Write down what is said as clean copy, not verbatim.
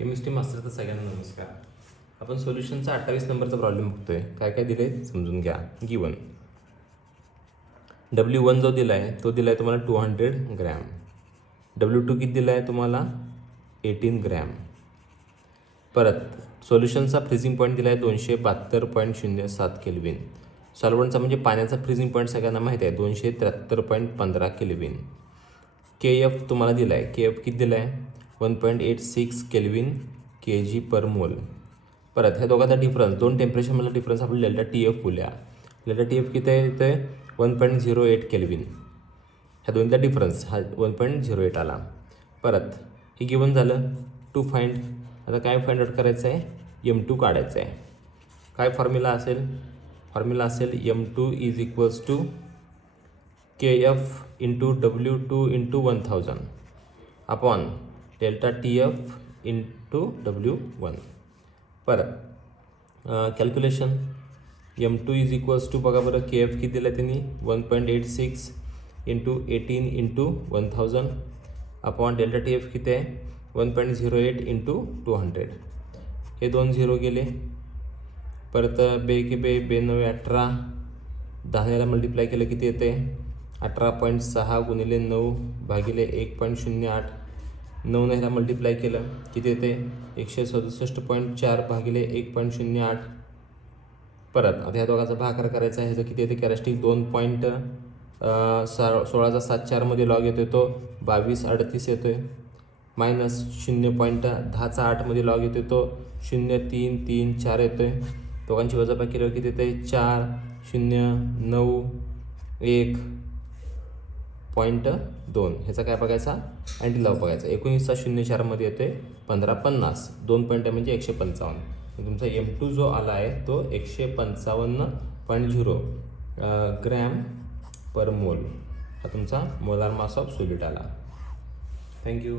Chemistry मास्टरचा सगळ्यांना नमस्कार. आपण सोल्युशनचा 28 नंबरचा प्रॉब्लेम बघतोय. काय काय दिले समजून घ्या. गिवन W1 जो दिला आहे तो दिला आहे तुम्हाला 200 ग्रॅम. W2 किती दिला आहे तुम्हाला 18 ग्रॅम. परत सोल्युशनचा फ्रीजिंग पॉईंट दिला आहे 272.07 केल्विन. सॉल्व्हंटचा म्हणजे पाण्याचा फ्रीजिंग पॉईंट सगळ्यांना माहीत आहे 273.15 केल्विन. KF तुम्हाला दिला आहे. KF किती दिला आहे 1.86 केल्विन kg/मोल. परत ह्या दोघांचा डिफरन्स दोन टेम्परेचरमधला डिफरन्स आपण डेल्टा TF बोलूया. डेल्टा TF किती आहे ते 1.08 केल्विन. ह्या दोन्हीचा डिफरन्स हा 1.08 आला. परत हे गिवन झालं. To find. आता काय फाइंड आउट करायचं आहे M2 काढायचं आहे. काय फॉर्म्युला असेल M2 is equals to KF into W2 into 1000 upon delta TF into W1. परत calculation M2 is equals to बघा बरं KF किती दिलं त्यांनी 1.86 into 18 into 1000 upon delta TF किती आहे 1.08 इंटू 200. हे दोन झिरो गेले. परत बे के बे 9 18 10 मल्टिप्लाय केलं किती येते 18.6 गुणिले 9 भागिले 1.08. 9 ह्याला मल्टिप्लाय केलं किती येते 167.4 भागिले 1.08. परत आता ह्या दोघांचा भागाकार करायचा आहे. ह्याचं किती येते कॅरेस्टिक 2.16 मध्ये लॉग येतोय तो 2238 येतोय. मायनस 0.10 मध्ये लॉग येतोय तो 0334 येतोय. दोघांची वजाबाकी केल्यावर किती येते 4091.2. ह्याचा काय बघायचा अँटी लॉग बघायचा. 1904 मध्ये येतोय 1550. 2 पॉईंट आहे म्हणजे 155. तुमचा M2 जो आला आहे तो 155.0 ग्रॅम/मोल. हा तुमचा मोलार मास ऑफ सोल्यूट आला. थँक्यू.